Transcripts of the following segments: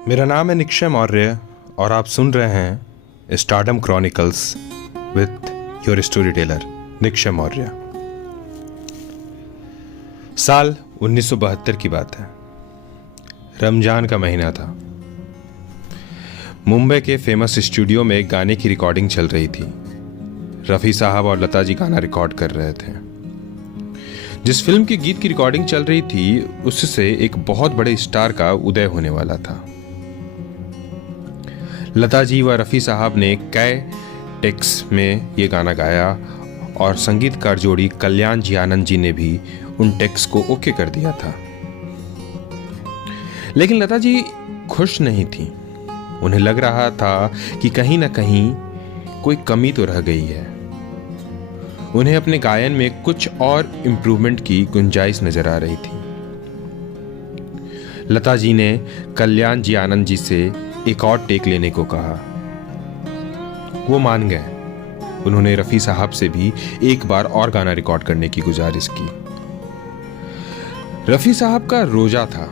मेरा नाम है निक्षय मौर्य और आप सुन रहे हैं stardom chronicles with your story teller Nikshay Maurya. साल 1972 की बात है। रमजान का महीना था। मुंबई के फेमस स्टूडियो में एक गाने की रिकॉर्डिंग चल रही थी। रफ़ी साहब और लता जी गाना रिकॉर्ड कर रहे थे। जिस फिल्म के गीत की रिकॉर्डिंग चल रही थी उससे एक बहुत बड़े स्टार का उदय होने वाला था। लता जी व रफ़ी साहब ने कई टेक्स में ये गाना गाया और संगीतकार जोड़ी कल्याण जी आनंद जी ने भी उन टेक्स को ओके कर दिया था। लेकिन लता जी खुश नहीं थी। उन्हें लग रहा था कि कहीं ना कहीं कोई कमी तो रह गई है। उन्हें अपने गायन में कुछ और इम्प्रूवमेंट की गुंजाइश नजर आ रही थी। लता जी ने कल्याण जी आनंद जी से एक और टेक लेने को कहा। वो मान गए। उन्होंने रफ़ी साहब से भी एक बार और गाना रिकॉर्ड करने की गुजारिश की। रफ़ी साहब का रोजा था।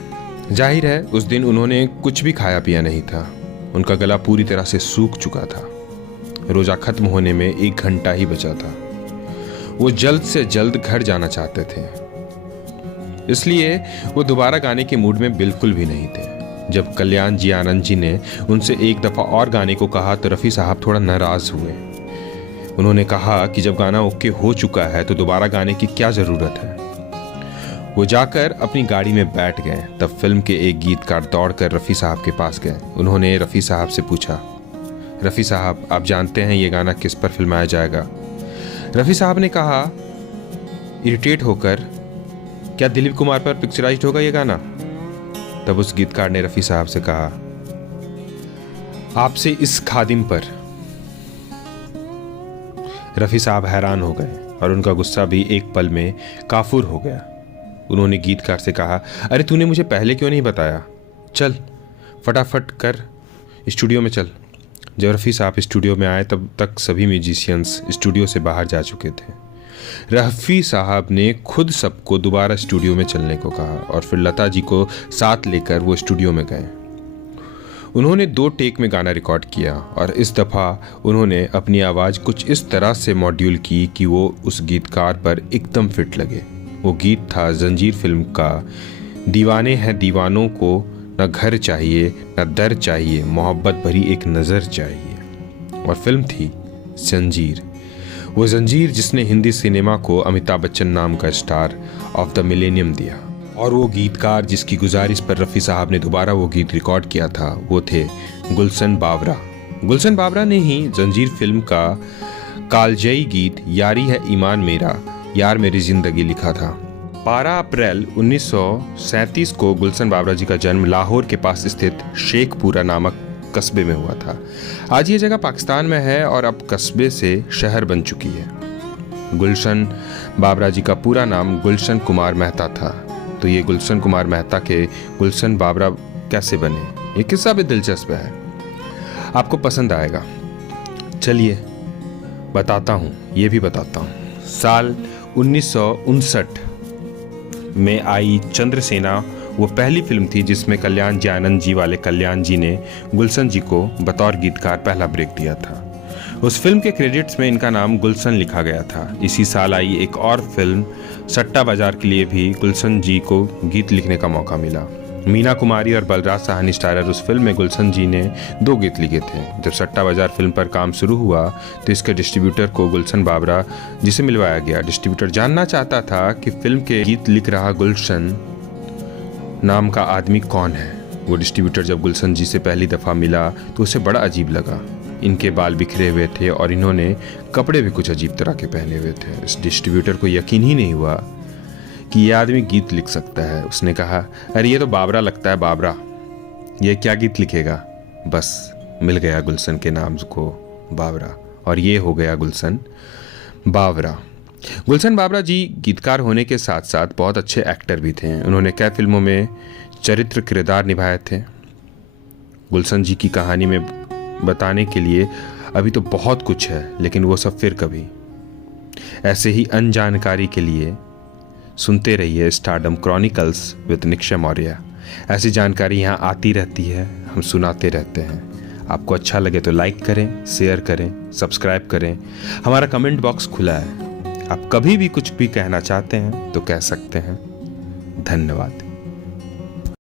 जाहिर है उस दिन उन्होंने कुछ भी खाया पिया नहीं था। उनका गला पूरी तरह से सूख चुका था। रोजा खत्म होने में 1 घंटा ही बचा था। वो जल्द से जल्द घर जाना चाहते थे, इसलिए वो दोबारा गाने के मूड में बिल्कुल भी नहीं थे। जब कल्याण जी आनंद जी ने उनसे एक दफ़ा और गाने को कहा तो रफ़ी साहब थोड़ा नाराज़ हुए। उन्होंने कहा कि जब गाना ओके हो चुका है तो दोबारा गाने की क्या ज़रूरत है। वो जाकर अपनी गाड़ी में बैठ गए। तब फिल्म के एक गीतकार दौड़कर रफ़ी साहब के पास गए। उन्होंने रफ़ी साहब से पूछा, रफ़ी साहब आप जानते हैं ये गाना किस पर फिल्माया जाएगा? रफ़ी साहब ने कहा इरिटेट होकर, क्या दिलीप कुमार पर पिक्चराइज्ड होगा ये गाना? तब उस गीतकार ने रफ़ी साहब से कहा, आपसे इस खादिम पर। रफ़ी साहब हैरान हो गए और उनका गुस्सा भी एक पल में काफूर हो गया। उन्होंने गीतकार से कहा, अरे तूने मुझे पहले क्यों नहीं बताया? चल फटाफट कर स्टूडियो में चल। जब रफ़ी साहब स्टूडियो में आए तब तक सभी म्यूजिशियंस स्टूडियो से बाहर जा चुके थे। रफ़ी साहब ने खुद सबको दोबारा स्टूडियो में चलने को कहा और फिर लता जी को साथ लेकर वो स्टूडियो में गए। उन्होंने 2 टेक में गाना रिकॉर्ड किया और इस दफ़ा उन्होंने अपनी आवाज़ कुछ इस तरह से मॉड्यूल की कि वो उस गीतकार पर एकदम फिट लगे। वो गीत था जंजीर फिल्म का, दीवाने हैं दीवानों को न घर चाहिए न दर चाहिए, मोहब्बत भरी एक नज़र चाहिए। और फिल्म थी जंजीर। वो जंजीर जिसने हिंदी सिनेमा को अमिताभ बच्चन नाम का स्टार ऑफ द मिलेनियम दिया। और वो गीतकार जिसकी गुजारिश पर रफ़ी साहब ने दोबारा वो गीत रिकॉर्ड किया था वो थे गुलशन बावरा। गुलशन बावरा ने ही जंजीर फिल्म का कालजयी गीत यारी है ईमान मेरा यार मेरी जिंदगी लिखा था। 12 अप्रैल 1937 को गुलशन बावरा जी का जन्म लाहौर के पास स्थित शेखपुरा नामक कस्बे में हुआ था। आज ये जगह पाकिस्तान में है और अब कस्बे से शहर बन चुकी है। गुलशन बावरा जी का पूरा नाम गुलशन कुमार मेहता था। तो ये गुलशन कुमार मेहता के गुलशन बावरा कैसे बने, ये किस्सा भी दिलचस्प है, आपको पसंद आएगा। चलिए बताता हूँ, ये भी बताता हूँ। साल 1959 में आई चंद्रसेना वो पहली फिल्म थी जिसमें कल्याण जी आनंद जी वाले कल्याण जी ने गुलशन जी को बतौर गीतकार पहला ब्रेक दिया था। उस फिल्म के क्रेडिट्स में इनका नाम गुलशन लिखा गया था। इसी साल आई एक और फिल्म सट्टा बाजार के लिए भी गुलशन जी को गीत लिखने का मौका मिला। मीना कुमारी और बलराज साहनी स्टारर उस फिल्म में गुलशन जी ने 2 गीत लिखे थे। जब सट्टा बाजार फिल्म पर काम शुरू हुआ तो इसके डिस्ट्रीब्यूटर को गुलशन बावरा जी से मिलवाया गया। डिस्ट्रीब्यूटर जानना चाहता था कि फिल्म के गीत लिख रहा गुलशन नाम का आदमी कौन है। वो डिस्ट्रीब्यूटर जब गुलशन जी से पहली दफ़ा मिला तो उसे बड़ा अजीब लगा। इनके बाल बिखरे हुए थे और इन्होंने कपड़े भी कुछ अजीब तरह के पहने हुए थे। इस डिस्ट्रीब्यूटर को यकीन ही नहीं हुआ कि ये आदमी गीत लिख सकता है। उसने कहा, अरे ये तो बाबरा लगता है, बाबरा, ये क्या गीत लिखेगा? बस मिल गया गुलशन के नाम को बाबरा और ये हो गया गुलशन बावरा। गुलशन बावरा जी गीतकार होने के साथ साथ बहुत अच्छे एक्टर भी थे। उन्होंने कई फिल्मों में चरित्र किरदार निभाए थे। गुलशन जी की कहानी में बताने के लिए अभी तो बहुत कुछ है, लेकिन वो सब फिर कभी। ऐसे ही अनजानकारी के लिए सुनते रहिए stardom chronicles with Nikshay Maurya. ऐसी जानकारी यहाँ आती रहती है, हम सुनाते रहते हैं। आपको अच्छा लगे तो लाइक करें, शेयर करें, सब्सक्राइब करें। हमारा कमेंट बॉक्स खुला है। आप कभी भी कुछ भी कहना चाहते हैं तो कह सकते हैं। धन्यवाद।